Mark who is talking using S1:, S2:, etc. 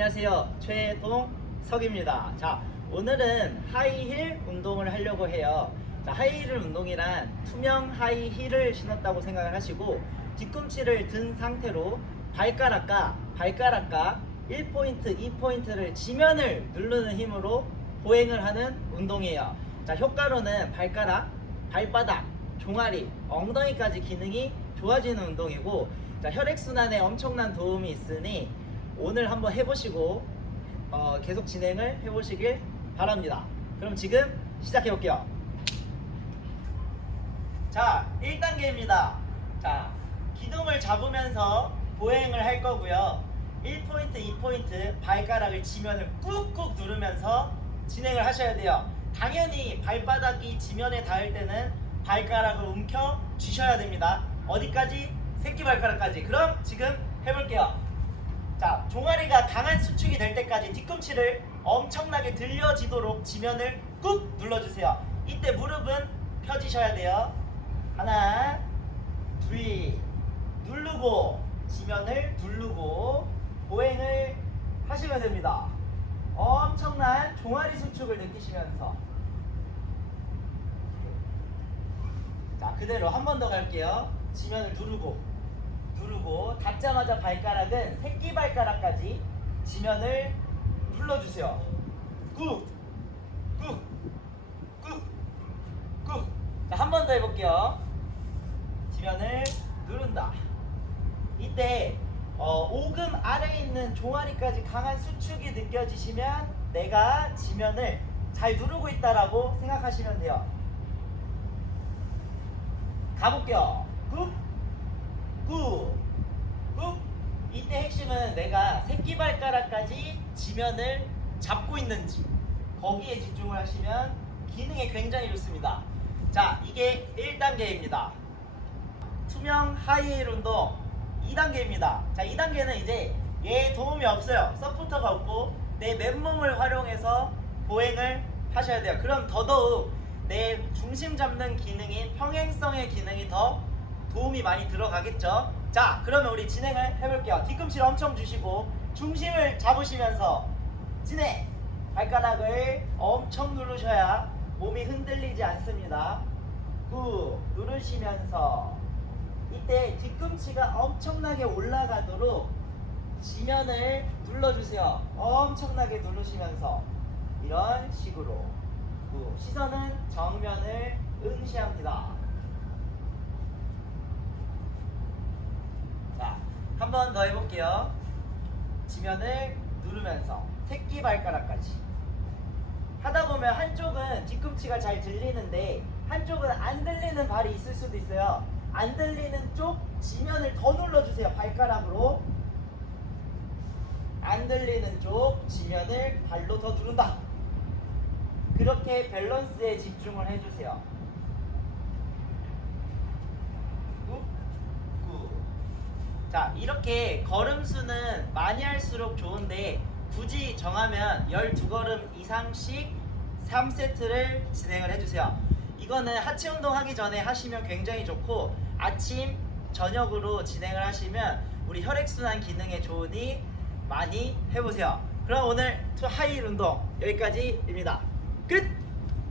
S1: 안녕하세요. 최동석입니다. 자, 오늘은 하이힐 운동을 하려고 해요. 자, 하이힐 운동이란 투명 하이힐을 신었다고 생각을 하시고 뒤꿈치를 든 상태로 발가락과 발가락과 1포인트, 2포인트를 지면을 누르는 힘으로 보행을 하는 운동이에요. 자, 효과로는 발가락, 발바닥, 종아리, 엉덩이까지 기능이 좋아지는 운동이고 자, 혈액순환에 엄청난 도움이 있으니 오늘 한번 해보시고 어, 계속 진행을 해보시길 바랍니다. 그럼 지금 시작해 볼게요. 자, 1단계입니다. 자, 기둥을 잡으면서 보행을 할 거고요. 1포인트, 2포인트 발가락을 지면을 꾹꾹 누르면서 진행을 하셔야 돼요. 당연히 발바닥이 지면에 닿을 때는 발가락을 움켜 주셔야 됩니다. 어디까지? 새끼 발가락까지. 그럼 지금 해볼게요. 자, 종아리가 강한 수축이 될 때까지 뒤꿈치를 엄청나게 들려지도록 지면을 꾹 눌러주세요. 이때 무릎은 펴지셔야 돼요. 하나, 둘, 누르고 지면을 누르고 보행을 하시면 됩니다. 엄청난 종아리 수축을 느끼시면서 자 그대로 한 번 더 갈게요. 지면을 누르고 닿자마자 발가락은 새끼 발가락까지 지면을 눌러주세요. 꾹, 꾹, 꾹, 꾹. 자, 한 번 더 해볼게요. 지면을 누른다. 이때 어, 오금 아래에 있는 종아리까지 강한 수축이 느껴지시면 내가 지면을 잘 누르고 있다라고 생각하시면 돼요. 가볼게요. 꾹, 꾹, 꾹. 핵심은 내가 새끼발가락까지 지면을 잡고 있는지 거기에 집중을 하시면 기능에 굉장히 좋습니다. 자, 이게 1단계입니다. 투명 하이힐 운동 2단계입니다. 자, 2단계는 이제 얘 도움이 없어요. 서포터가 없고 내 맨몸을 활용해서 보행을 하셔야 돼요. 그럼 더더욱 내 중심 잡는 기능인 평행성의 기능이 더 도움이 많이 들어가겠죠. 자, 그러면 우리 진행을 해볼게요. 뒤꿈치를 엄청 주시고 중심을 잡으시면서 진행! 발가락을 엄청 누르셔야 몸이 흔들리지 않습니다. 꾹 누르시면서 이때 뒤꿈치가 엄청나게 올라가도록 지면을 눌러주세요. 엄청나게 누르시면서 이런 식으로 꾹. 시선은 정면을 응시합니다. 자, 한 번 더 해볼게요. 지면을 누르면서 새끼 발가락까지. 하다 보면 한쪽은 뒤꿈치가 잘 들리는데 한쪽은 안 들리는 발이 있을 수도 있어요. 안 들리는 쪽 지면을 더 눌러주세요. 발가락으로. 안 들리는 쪽 지면을 발로 더 누른다. 그렇게 밸런스에 집중을 해주세요. 꾹, 꾹. 자, 이렇게 걸음 수는 많이 할수록 좋은데 굳이 정하면 12걸음 이상씩 3세트를 진행을 해주세요. 이거는 하체 운동 하기 전에 하시면 굉장히 좋고 아침, 저녁으로 진행을 하시면 우리 혈액순환 기능에 좋으니 많이 해보세요. 그럼 오늘 투 하이힐 운동 여기까지입니다. 끝!